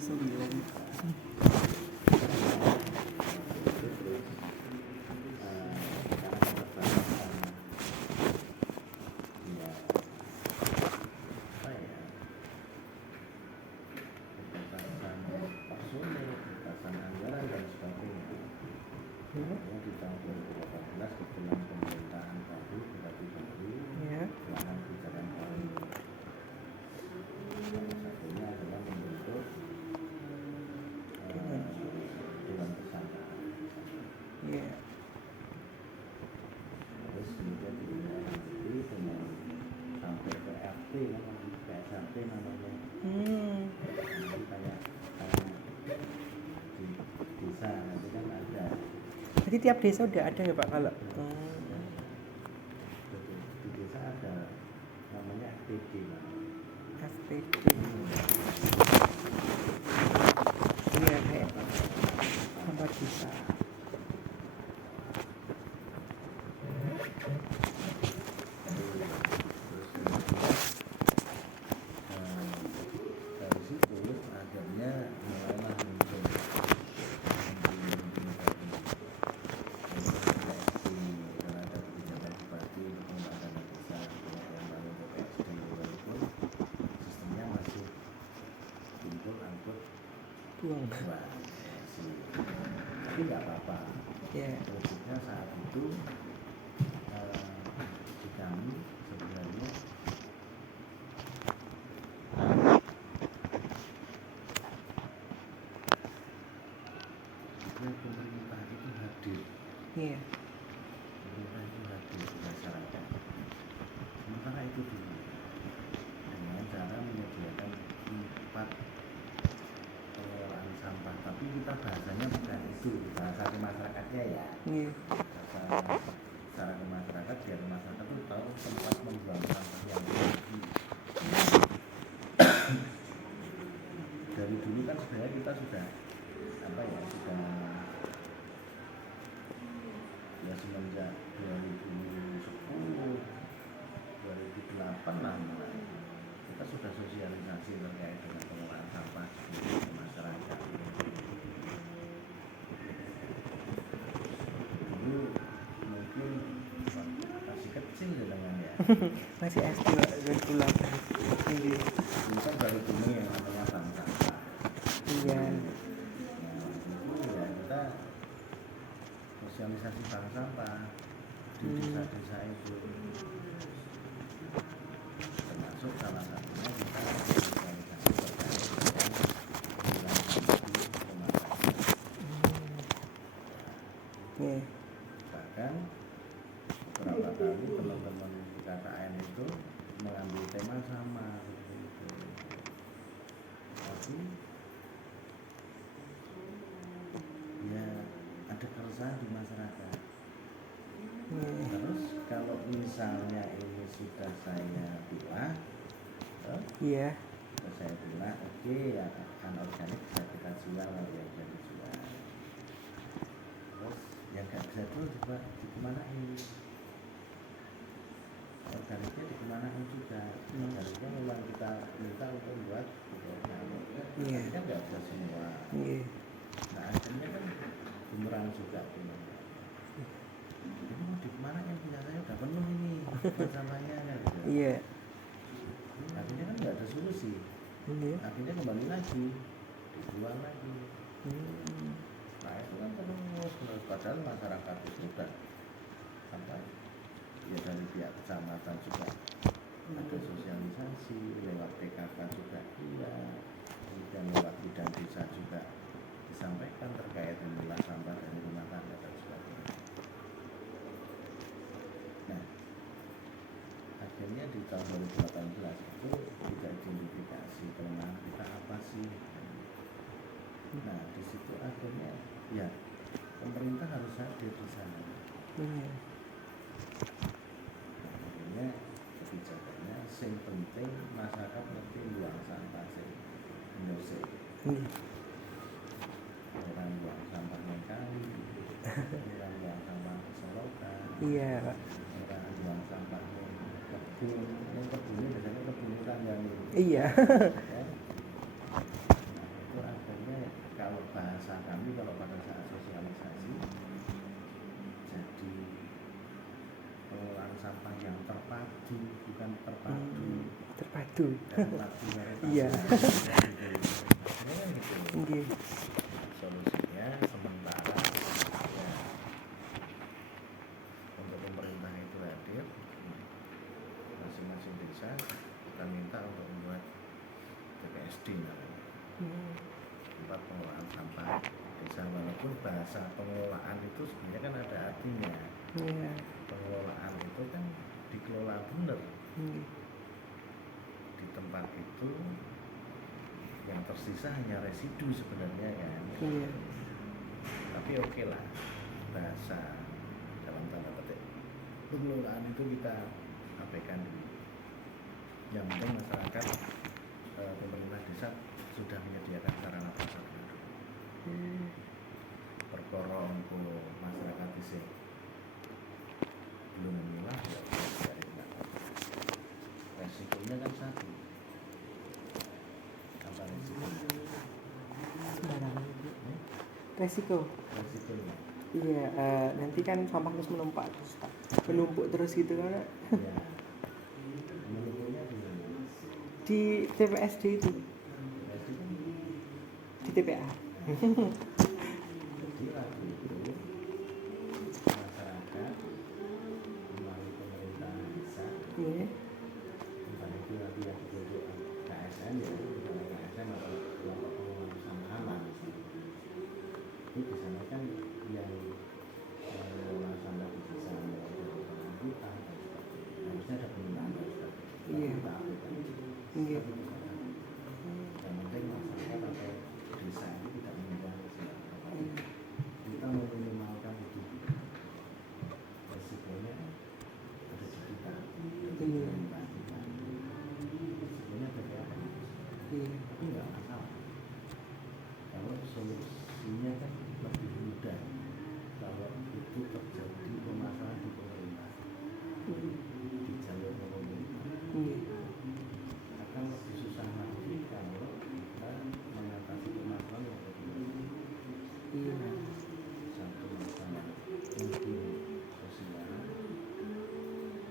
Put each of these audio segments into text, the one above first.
di tahun 2018 kebetulan pemerintahan baru berarti baru dengan kebijakan baru. Salah satunya adalah membentuk dewan tersangka. Terus kemudian ditindaklanjuti dengan sampai ke RT kan, ke SRT namanya. Nanti kayak di desa nanti kan ada. Jadi tiap desa udah ada ya Pak kalau? Di desa ada namanya FPD. FPD. Iya kayak apa desa. Dari situ akhirnya mulailah muncul terhadap kebijakan bupati untuk pengembangan desa, kemudian lalu PPSD, walaupun sistemnya masih kumpul angkut Buang. tapi nggak apa-apa. Yeah. Prinsipnya saat itu di kami sebenarnya pemerintah itu hadir. Yeah. Pemerintah itu hadir di masyarakat. Sementara itu dulu dengan cara menyediakan tempat pengelolaan sampah, tapi kita bahasanya bukan itu, bahasa ke masyarakatnya ya. Bahasa secara ke masyarakat biar masyarakat itu tahu tempat membuang sampah yang tinggi. Dari dulu kan sebenarnya kita sudah semenjak 2010 2008 lah mulai kita sudah sosialisasi terkait dengan pengelolaan sampah di masyarakat. Dulu mungkin masih kecil dengan ya. Masih SD 2008. Ini kan baru ini yang namanya bank sampah. Iya. Ya kita sosialisasi bank sampah di desa-desa itu, termasuk salah satunya kita sosialisasi terkait dengan bahkan beberapa kali teman-teman KKN itu mengambil tema sama gitu. Tapi ya ada keresahan di masyarakat. Terus kalau misalnya ini sudah saya pilih, terus saya bilang oke, ya anorganik bisa kita jual kalau yang bisa dijual. Terus yang nggak bisa jual juga dikemanain? Organiknya dikemanain juga? Organiknya memang kita minta untuk membuat organik, kan nggak bisa semua. Nah akhirnya kan bumerang juga. Ini mau dikemanain? Punya saya udah penuh ini sampahnya kan? Iya. Akhirnya kan nggak ada solusi. Akhirnya kembali lagi, dijual lagi. Nah itu kan terus padahal masyarakat itu sudah ya dari pihak kecamatan juga ada sosialisasi, lewat PKK juga kemudian lewat bidang desa juga disampaikan terkait memilah sampah dari rumah tangga dan sebagainya. Nah akhirnya di tahun 2018 itu kita identifikasi kewenangan kita apa sih. Nah di situ akhirnya ya pemerintah harus hadir di sana. Akhirnya kebijakannya yang penting masyarakat ngerti buang sampah Indonesia. Orang buang sampah yang kali, orang buang sampah sorotan, orang buang sampah kebun, yang kebunnya biasanya kebun hutan yang iya. Itu kalau bahasa kami kalau pada saat sosialisasi jadi pengelolaan sampah yang terpadu bukan terpadu Terpadu. dan padu Iya. gitu. Nggih. Solusinya sementara ya, untuk pemerintah itu hadir masing-masing desa kita minta untuk membuat TPSD namanya tempat pengelolaan sampah desa, walaupun bahasa pengelolaan itu sebenarnya kan ada artinya. Iya. Pengelolaan itu kan dikelola benar Nggih. di tempat itu yang tersisa hanya residu sebenarnya kan. Iya. Tapi oke lah bahasa dalam tanda petik pengelolaan itu kita abaikan dulu. Yang penting masyarakat pemerintah desa sudah menyediakan sarana prasarana. Perkara untuk masyarakat desa belum memilah ya dari resikonya kan satu. Apa resikonya? Sembarangan. Resiko. Resikonya Iya, nanti kan sampah terus menumpuk terus gitu kan. ya menurutnya di mana? Di TPSD itu, Resiko kan di TPA. jadi waktu itu masyarakat melalui pemerintah desa Iya. entah itu nanti yang dibentuk KSN ya misalnya KSN atau kelompok pengelola sampah aman itu di sana kan yang mengelola sampah di desa mulai dari pengangkutan dan sebagainya harusnya ada permintaan dari sebagainya. Iya. Kita abaikan itu. Iya. Tapi bukan. Yang penting masyarakat atau desa itu tidak mengubah kesehatan. Kita meminimalkan itu. Resikonya ada di kita, ada di Iya. pemerintah kita. Resikonya dari apa? Iya. Tapi nggak masalah. Kalau solusinya kan lebih mudah. Kalau itu terjadi permasalahan di pemerintah, di jalur pemerintah, Iya. akan lebih susah lagi kalau kita mengatasi permasalahan yang lebih Iya. satu masalah mungkin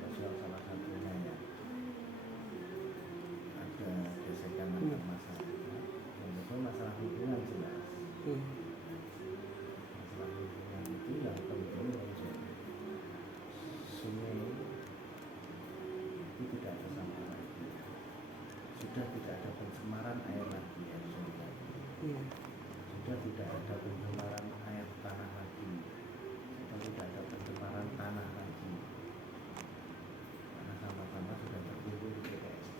sosial salah satunya ya ada gesekan antar masyarakat. Yang kedua masalah lingkungan jelas. Iya. Masalah lingkungan itu yang penting menjadi sungai itu tidak ada sampah lagi, sudah tidak ada pencemaran air lagi, air sungai, Iya. sudah tidak ada pencemaran air tanah lagi, sudah tidak ada pencemaran tanah lagi, karena sampah-sampah sudah terkumpul di TPSD.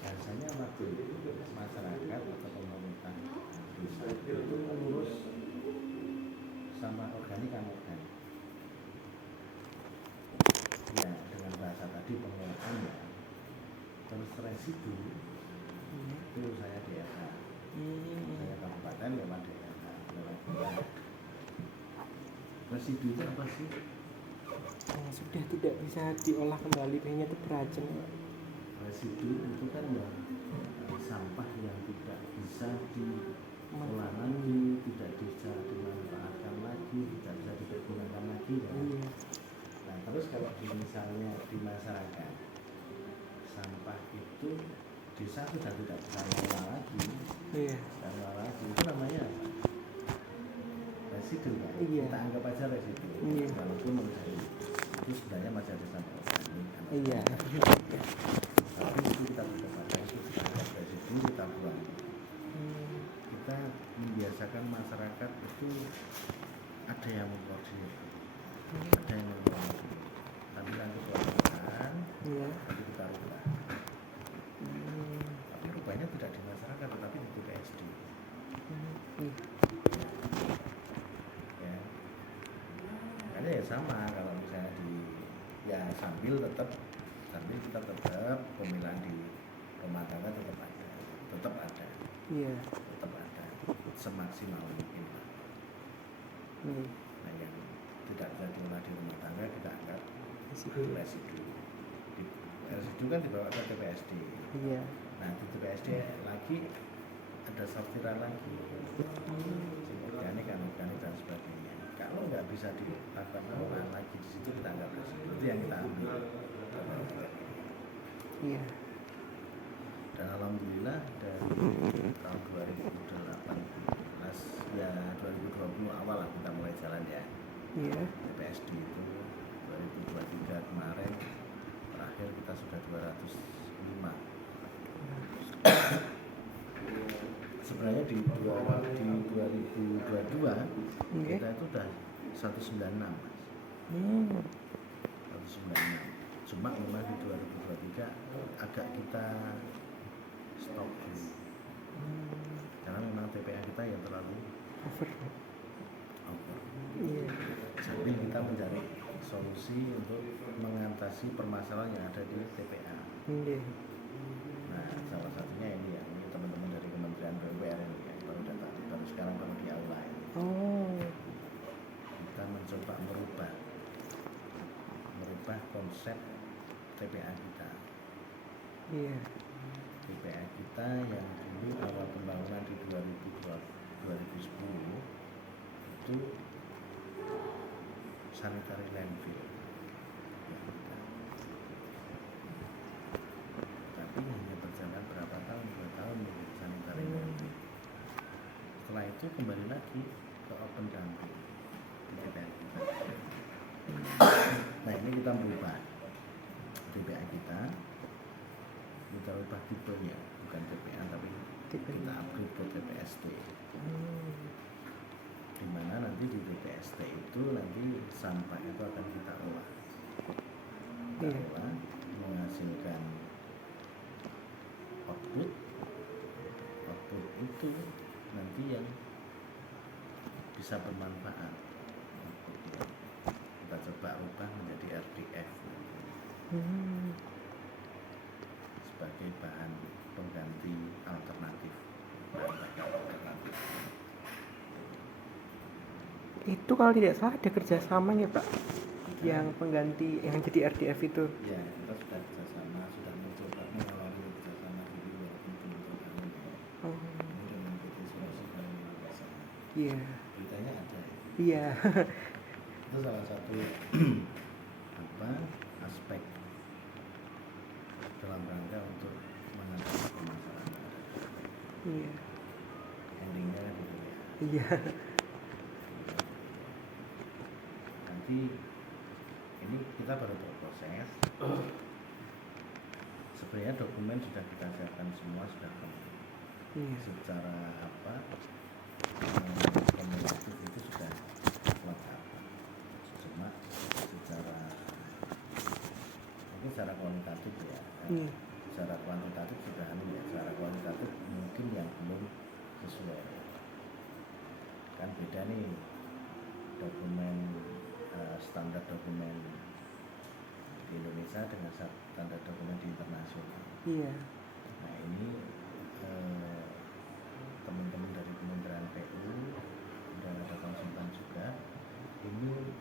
Biasanya waktu itu masyarakat atau pemerintah desa itu mengurus sampah organik anorganik. Ya, dengan bahasa tadi pengelolaan ya. Terus residu itu saya DLH, saya kabupaten lewat DLH, lewat DLH. Residu itu apa sih? Yang sudah tidak bisa diolah kembali, kayaknya itu beracun. Residu itu kan ya sampah yang tidak bisa diolah lagi, tidak bisa dimanfaatkan lagi, tidak bisa dipergunakan lagi ya. Iya. Nah terus kalau misalnya di masyarakat sampah itu desa sudah tidak bisa mengolah lagi, Iya. dan mengolah lagi itu namanya apa? Residu kan? Iya. Kita anggap aja residu. Iya. Walaupun menurut saya itu sebenarnya masih ada sampah organik. Iya. Tapi itu kita tidak pakai, itu sebagai residu kita buang. Kita membiasakan masyarakat itu ada yang mengkoordinir, ada yang mengkoordinir. Tapi nanti pelajaran, Iya. nanti kita rubah. Tapi rubahnya tidak di masyarakat, tetapi di TPSD. Iya. Ya, makanya ya sama kalau misalnya di ya sambil kita tetap pemilahan di rumah tangga tetap ada, Iya. tetap ada semaksimal mungkin lah. Iya. Nah yang tidak bisa diolah di rumah tangga kita anggap residu. Residu kan dibawa ke TPSD. Iya. Nah di TPSD lagi ada ada sortiran lagi, organik, anorganik dan sebagainya. Kalau nggak bisa dilakukan pengolahan lagi di situ kita nggak bersih. Itu yang kita ambil. Iya. Dan alhamdulillah dari tahun 2018 ya 2020 awal lah kita mulai jalan ya. Iya. TPSD itu 2023 kemarin terakhir kita sudah 205. Sebenarnya di 2022 Oke. kita itu udah 196 Mas. 196. Cuma memang di 2023 agak kita stop dulu. Karena memang TPA kita yang terlalu Over. over. Iya. Sambil kita mencari solusi untuk mengatasi permasalahan yang ada di TPA. Iya. Nah, salah satunya ini ya, ini teman-teman dari Kementerian PUPR ini yang baru datang, baru sekarang baru di aula ini. Oh. Kita mencoba merubah konsep TPA kita. Iya. TPA kita yang dulu awal pembangunan di 2010 itu sanitary landfill. Tapi hanya berjalan berapa tahun, 2 tahun menjadi sanitary landfill. Setelah itu kembali lagi ke open dumping di TPA kita. Nah, ini kita merubah TPA kita ubah tipenya, bukan TPA tapi kita upgrade ke TPST. Di mana nanti di TPST itu nanti sampah itu akan kita olah. Kita olah menghasilkan output itu nanti yang bisa bermanfaat. Kita coba ubah menjadi RDF sebagai bahan pengganti alternatif. Itu kalau tidak salah ada kerjasamanya Pak, yang pengganti yang jadi RDF itu. Ya, kita sudah kerjasama, sudah mencoba mengawali kerjasama dulu walaupun belum terbangun. Oh. Ini dengan PT Sulawesi Barat Indonesia. Iya. Beritanya ada ya. Iya. Itu salah satu aspek dalam rangka untuk mengatasi permasalahan. Iya. Endingnya kan gitu ya. Iya. Nanti ini kita baru berproses. Sebenarnya dokumen sudah kita siapkan semua, sudah penuh. Iya. Secara kumulatif itu sudah lengkap. Cuma secara mungkin secara kualitatif ya. Iya. Secara kuantitatif sudah ya. Secara kualitatif mungkin yang belum sesuai. Kan beda nih dokumen standar dokumen di Indonesia dengan standar dokumen di internasional. Iya. Nah ini teman-teman dari Kementerian PU dan ada konsultan juga ini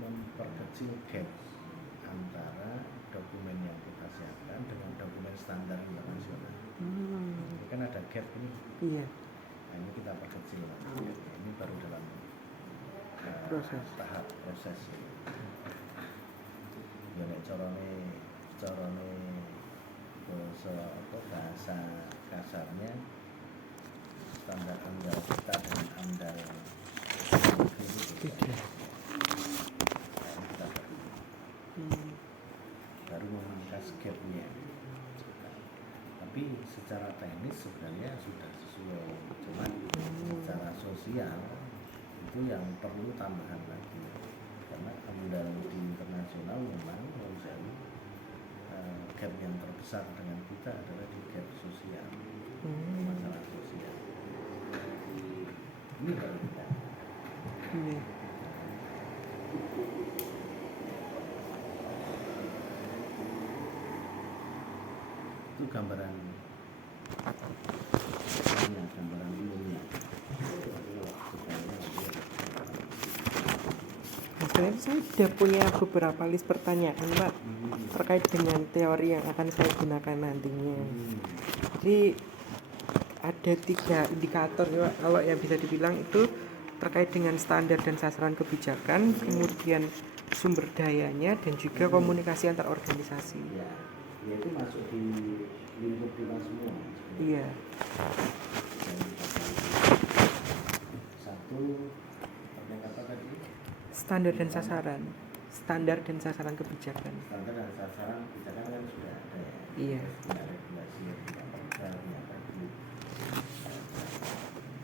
memperkecil gap antara dokumen yang kita siapkan dengan dokumen standar internasional. Ini kan ada gap ini. Iya. Nah, ini kita perkecil. Ini baru dalam tahap proses. Ya nek carane bahasa kasarnya standar AMDAL kita dengan AMDAL Beda. kita baru memangkas gapnya. Tapi secara teknis sebenarnya sudah sesuai, cuma secara sosial itu yang perlu tambahan lagi karena AMDAL di internasional memang menjadi gap yang terbesar dengan kita adalah di gap sosial, masalah sosial ini baru kita. Iya. Itu gambaran umumnya. Sebenarnya saya sudah punya beberapa list pertanyaan Pak terkait dengan teori yang akan saya gunakan nantinya. Jadi ada 3 indikator ya Pak. Kalau yang bisa dibilang itu terkait dengan standar dan sasaran kebijakan, kemudian sumber dayanya dan juga komunikasi antar organisasi. Ya, ya itu masuk di lingkup kita semua. Iya. Satu, apa tadi? Standar dan sasaran. Standar dan sasaran kebijakan. Standar dan sasaran kebijakan kan sudah ada ya. Iya. Sudah regulasi yang tidak perlu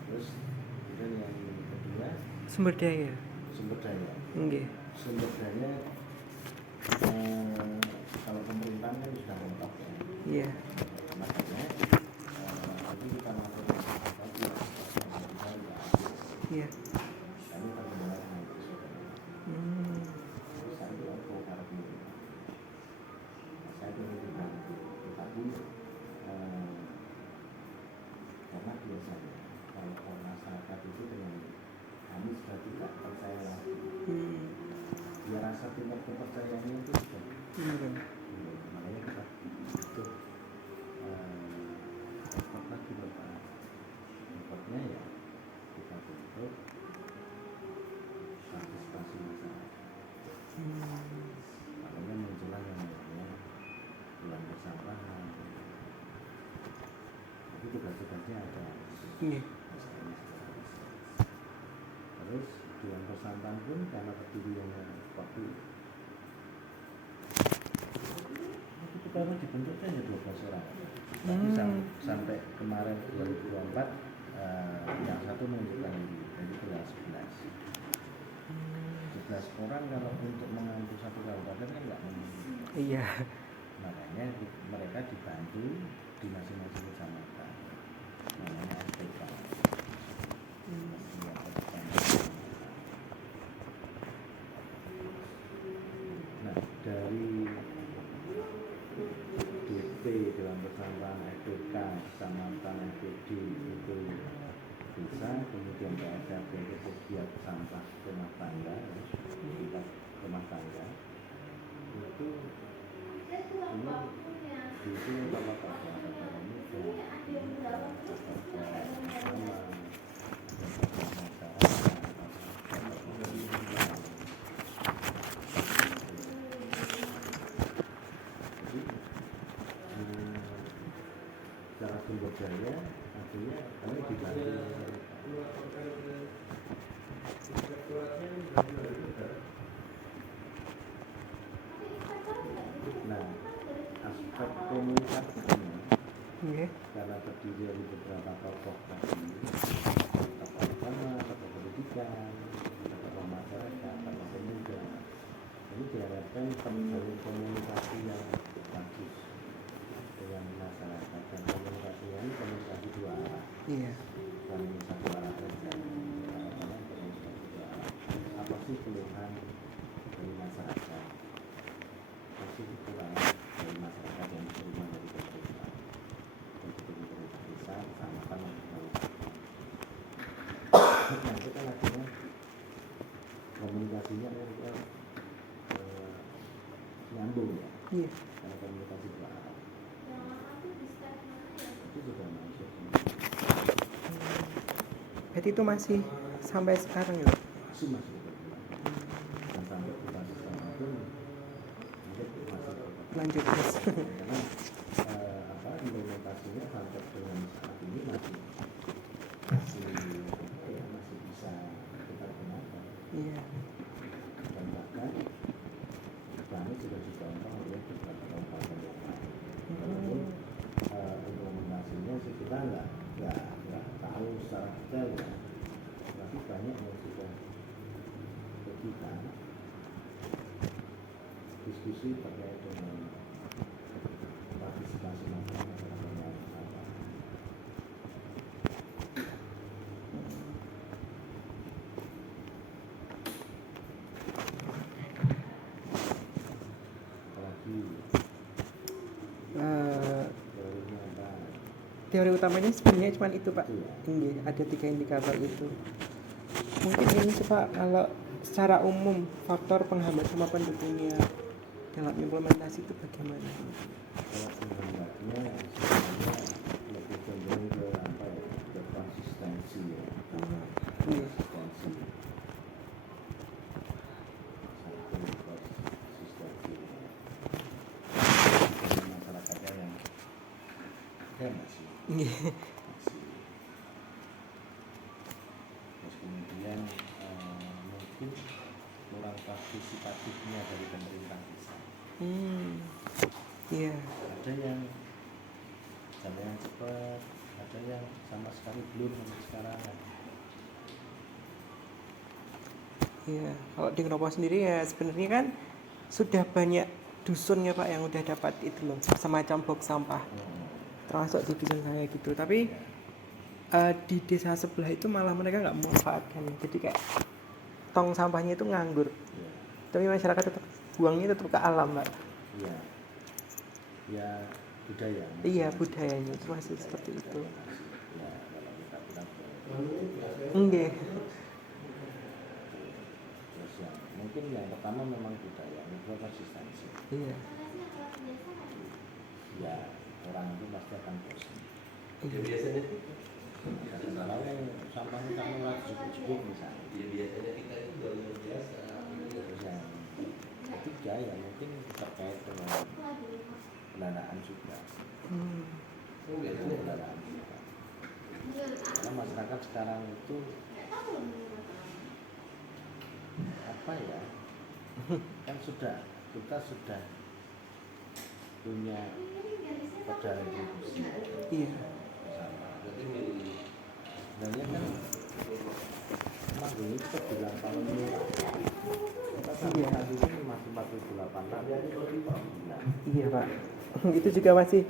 terus kemudian yang kedua Sumber daya. sumber daya. Nggih. Sumber daya kalau pemerintahan kan sudah lengkap ya. Iya. Makanya nanti kita masuk lagi Iya. kami perkenalan dengan saya itu aku harap ini saya itu dibantu tetapi karena biasanya kalau masyarakat itu dengan kami sudah tidak percaya lagi dia rasa tingkat kepercayaannya itu sudah makanya kita butuh effort lagi Bapak. Effortnya ya kita butuh partisipasi masyarakat. Makanya muncullah yang namanya bulan persampahan. Itu tugas-tugasnya ada. Iya. Terus bulan persampahan pun karena terdirinya waktu itu baru dibentuk saja 12 orang. Tapi sampai kemarin 2024 yang satu menunjukkan diri, jadi tinggal 11 orang kalau untuk mengambil satu kabupaten kan nggak mungkin. Iya. Makanya mereka dibantu di masing-masing kecamatan namanya SPK. Nah dari DP dalam persampahan SPK kecamatan FPD itu bisa, kemudian KSRD itu pegiat sampah rumah tangga, tingkat rumah tangga itu sama secara sumber daya artinya kami dibantu. Nah, aspek komunikasinya karena terdiri dari beberapa tokoh tadi, tokoh agama, tokoh pendidikan, tokoh masyarakat, tokoh pemuda, ini diharapkan terjalin komunikasi yang bagus dengan masyarakat, dan komunikasinya ini komunikasi dua arah. Iya. Komunikasi dua arah saja. Komunikasi dua arah. Apa sih keluhan dari masyarakat? Apa sih kekurangan dari masyarakat yang diterima dari pemerintah? Pemerintah desa sama-sama nah itu kan akhirnya komunikasinya nyambung ya. Iya. Karena komunikasi dua arah. Itu sudah masuk. Berarti itu masih sampai sekarang ya? Masih dan sampai kita sekarang pun masih lanjut terus. karena implementasinya sampai dengan saat ini masih bisa kita gunakan. Iya. Dan bahkan kami sudah dicontoh oleh beberapa kabupaten yang lain. Walaupun implementasinya sih kita nggak tahu secara detail ya, tapi banyak yang sudah kita diskusi terkait dengan partisipasi masyarakat dalam apa. Apalagi teori utamanya sebenarnya cuma itu Pak. Iya, ada 3 indikator itu. Mungkin ini coba kalau secara umum faktor penghambat sama pendukungnya dalam implementasi itu bagaimana? Kalau penghambatnya sebenarnya lebih cenderung ke apa ya? Iya. konsistensi satu konsistensi dengan masyarakatnya yang ya masih Iya. terus kemudian mungkin kurang partisipatifnya dari pemerintah desa. Iya. Ada yang jalan yang cepat, ada yang sama sekali belum sampai sekarang. Iya, kalau di Ngeropo sendiri ya sebenarnya kan sudah banyak dusun ya Pak yang udah dapat itu loh, semacam box sampah. Termasuk di dusun saya gitu. Tapi di desa sebelah itu malah mereka nggak memanfaatkan. Jadi kayak tong sampahnya itu nganggur. Ya, Tapi masyarakat tetap buangnya tetap ke alam, Pak. ya, ya budaya. Iya, budayanya itu masih seperti itu. Ya, kalau kita bilang Enggak. terus yang mungkin yang pertama memang budaya, yang kedua konsistensi. Iya. Ya, orang itu pasti akan bosan. Iya. Biasanya Kalau sampahnya kamu lagi cukup misalnya. biasanya kita itu luar biasa. Terus yang ketiga ya mungkin terkait dengan pendanaan juga. Pendanaan juga. Karena masyarakat sekarang itu apa ya? Kan kita sudah punya modal distribusi. Iya. Sebenarnya kan memang ini kita bilang kalau murah kita sampai saat ini masih 48 tahun Iya, Pak. Itu juga masih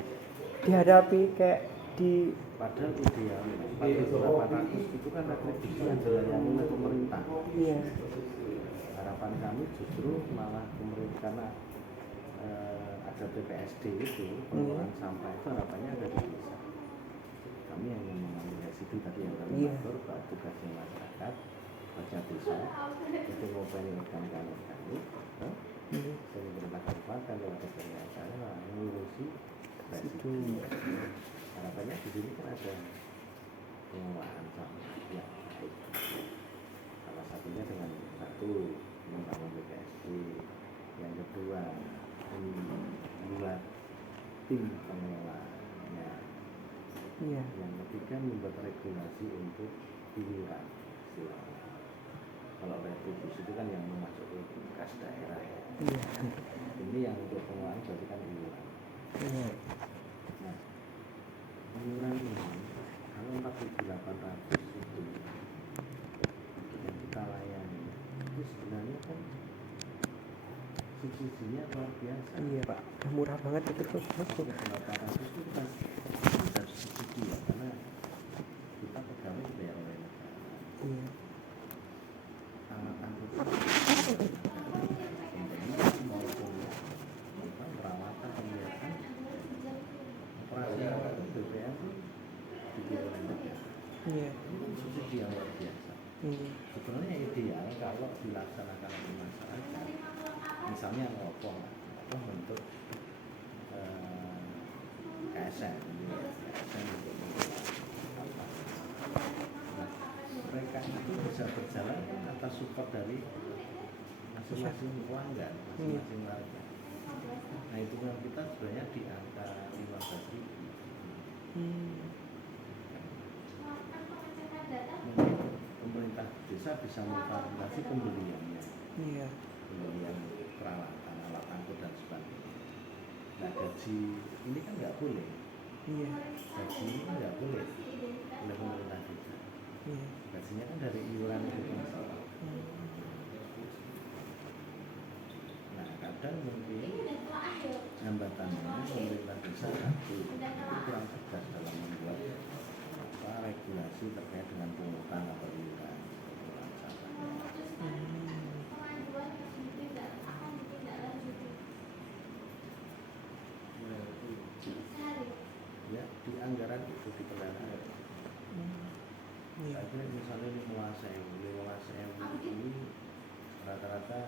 dihadapi kayak di padahal ideal 4800 itu kan retribusi yang dilayani oleh pemerintah. iya. Harapan kami justru malah pemerintah karena ada TPSD itu pengelolaan sampah itu harapannya ada di desa. Kami yang mengambil residu tadi yang kami Iya. atur bahwa tugasnya masyarakat baca desa itu ngobrol rekan-rekan kami dari pemerintah kabupaten lewat DPR saya mengurusi residu. Harapannya di sini kan ada pengelolaan sampah yang baik. Salah satunya dengan satu membangun BPSD, yang kedua membuat tim pengelolaannya. Iya. Yang ketiga membuat regulasi untuk iuran. Kalau retribusi itu kan yang masuk ke kas daerah ya. Iya. Ini yang untuk pengelolaan berarti kan iuran. Iya. Nah, iuran ini kalau 4.800 itu yang kita layani itu sebenarnya kan subsidinya luar biasa. Iya, Pak. Udah murah banget itu. 4.800 itu kan bisa subsidi ya karena kita pegawai dibayar oleh negara. Iya. Sangat angkut maupun perawatan pembiayaan operasional itu BPN itu dibiayai oleh negara. Iya. Ini subsidi yang luar biasa. Sebenarnya ideal kalau dilaksanakan oleh masyarakat, misalnya ngopong bentuk KSN untuk mengelola sampah. Nah, mereka itu bisa berjalan atas support dari masing-masing pelanggan, masing-masing warga. Nah, itu kan kita sebenarnya di angka 15.000. Mungkin pemerintah desa bisa memfasilitasi pembeliannya, Iya. pembelian peralatan, alat angkut dan sebagainya. Nah, gaji ini kan nggak boleh, Iya. gaji ini kan nggak boleh oleh pemerintah desa. Iya. Gajinya kan dari iuran itu. Nah, kadang mungkin hambatannya pemerintah desa satu itu kurang tegas dalam membuat regulasi terkait dengan pungutan atau iuran sampahnya. Ya, di anggaran itu di pendanaan. Saya kira misalnya 15.000 ini rata-rata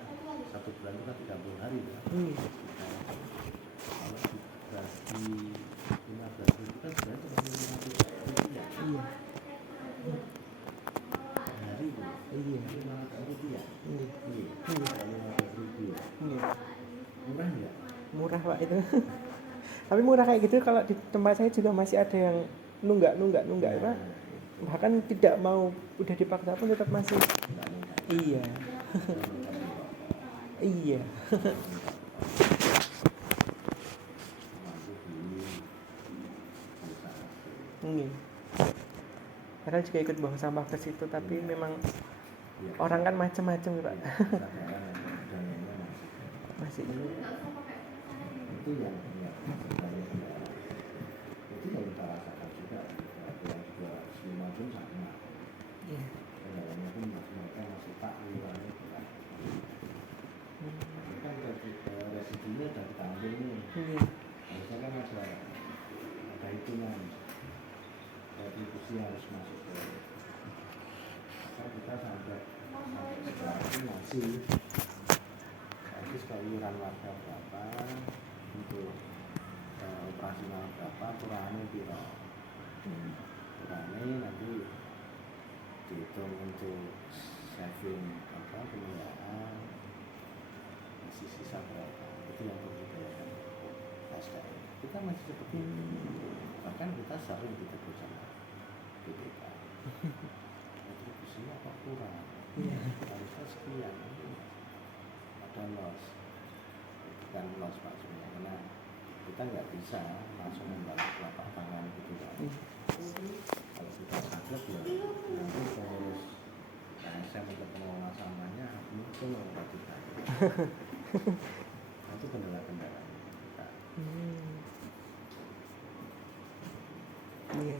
satu bulan itu kan 30 hari ya. Kalau dibagi 15.000 kan sebenarnya cuma 500 rupiah. Hari Iya. 500 rupiah. Iya. Iya. Iya. 500.000 ya. Iya. Murah ya? Murah Pak itu. Tapi murah kayak gitu kalau di tempat saya juga masih ada yang nunggak ya, Pak. Bahkan tidak mau, udah dipaksa pun tetap masih. Iya. Iya. Iya. Padahal juga ikut buang sampah ke situ, tapi memang orang kan macam-macam Pak. Masih. Itu yang itu yang kita rasakan juga. Ada yang juga 5 pun sama. Iya. Kendalanya pun mereka masih tak mengurangi berat. Kan residunya sudah kita ambil nih. Iya. Harusnya kan ada hitungan. Retribusi harus masuk ke maka kita sampai sekarang ini masih sekali iuran warga berapa untuk operasional berapa kurangnya piro kurangnya nanti dihitung untuk saving pemeliharaan masih sisa berapa itu yang perlu dibayarkan SKM kita masih seperti itu bahkan kita sering ditegur sama BPK retribusinya kok kurang harusnya sekian ada loss bukan loss Pak sebenarnya karena kita nggak bisa langsung membalik lapak tangan gitu kan kalau kita sakit ya nanti terus KSM untuk pengelola sampahnya mungkin nggak kita itu kendala-kendala kita. Iya.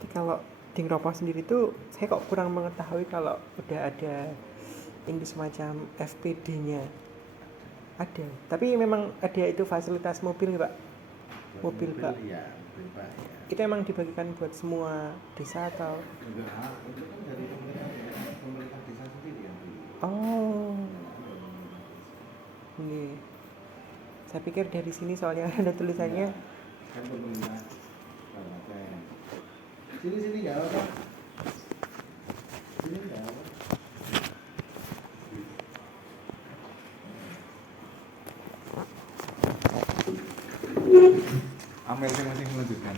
Jadi kalau di Ngeropo sendiri tuh saya kok kurang mengetahui kalau udah ada ini semacam FPD-nya. Ada. Tapi memang ada itu fasilitas mobil Pak. Mobil Pak. Ya, mobil Pak ya. Itu emang dibagikan buat semua desa atau? Enggak, itu kan dari pemerintah desa sendiri yang beli. Oh. Iya. Saya pikir dari sini soalnya ada tulisannya. Kan pemerintah kabupaten. Sini nggak apa. Sini nggak apa. Amel sih masih melanjutkan.